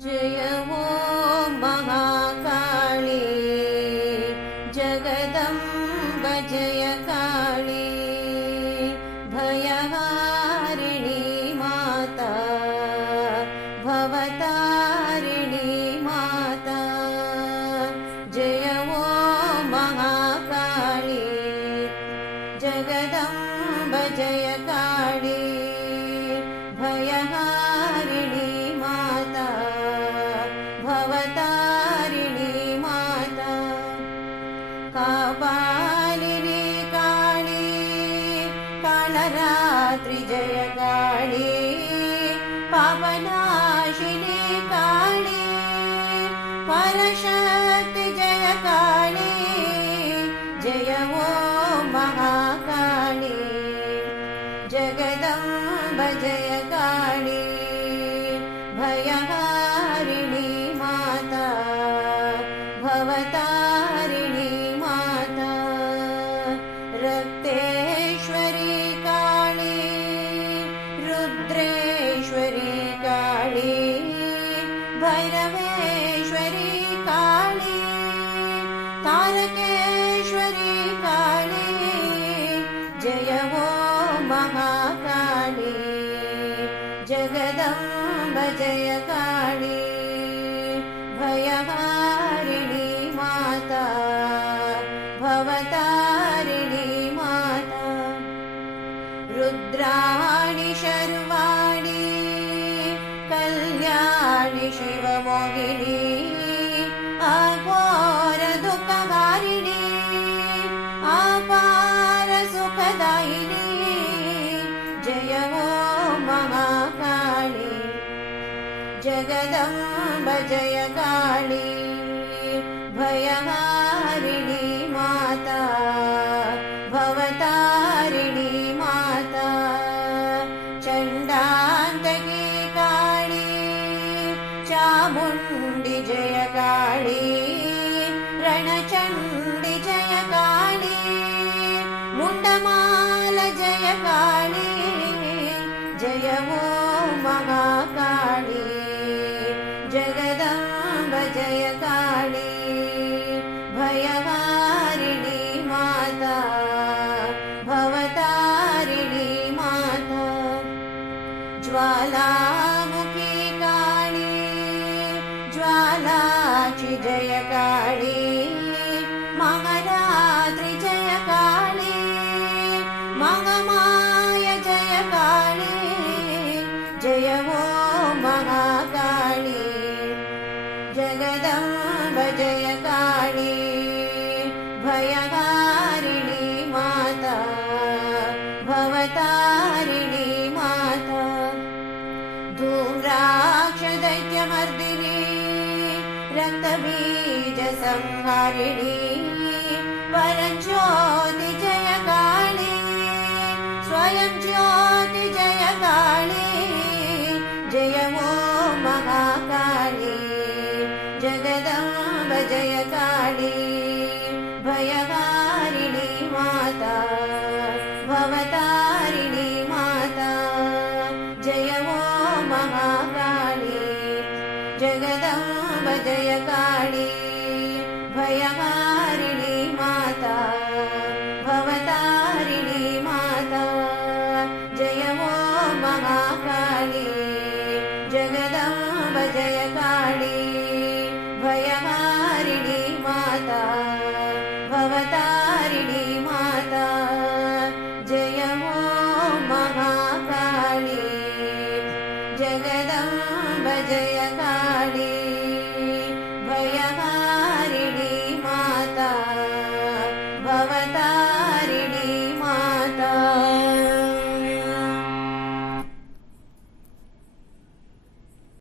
जय ॐ महाकाली जगदम्ब जय काली भयहारिणी माता भवतारिणी माता जय ॐ महाकाली जगदम्ब जय काली भयहारिणी माता भवतारिणी माता कापालिनी काली कालरात्रि जय काली पापनाशिनी काली परशक्ति जय काली जय ॐ महाकाली जगदम्ब जय काली भयहारिणी माता भवतारिणी माता रक्तेश्वरी काली रुद्रेश्वरी काली भैरवेश्वरी काली तारकेश्वरी काली जय ॐ महाकाली जगदम्ब जय काली भयहारिणी माता भवतारिणी माता रुद्राणि शर्वाणि कल्याणि शिवमोहिनी अघोर दुःखहारिणी अपार सुखदायिनी जय ॐ महाकाली जगदम्ब जय काली भयहारिणी माता भवतारिणी माता चण्डान्तकी काली चामुण्डी जय काली रणचण्डी जय काली मुण्डमाल जय काली जय ॐ महाकाली जगदम्ब जय काली भयहारिणी माता भवतारिणी माता ज्वालामुखी काली ज्वालाची जय काली मंगलाद्रि जय काली मंगमाय जय काली जय ॐ महाकाली जगदम्ब जय काली भयहारिणी माता भवतारिणी माता धूम्राक्षदैत्यमर्दिनी रक्तबीज संहारिणी परज्योति जय काली स्वयं ज्योति जय काली जय ॐ महाकाली जगदम्ब जय काली भयहारिणी माता भवतारिणी माता जय ॐ महाकाली जगदम्ब जय काली भयहारिणी माता भवतारिणी माता जय ॐ महाकाली जगदम्ब जय काली भयहारिणी माता भवतारिणी माता जय ॐ महाकाली जगदम्ब जय काली भयहारिणी माता भवता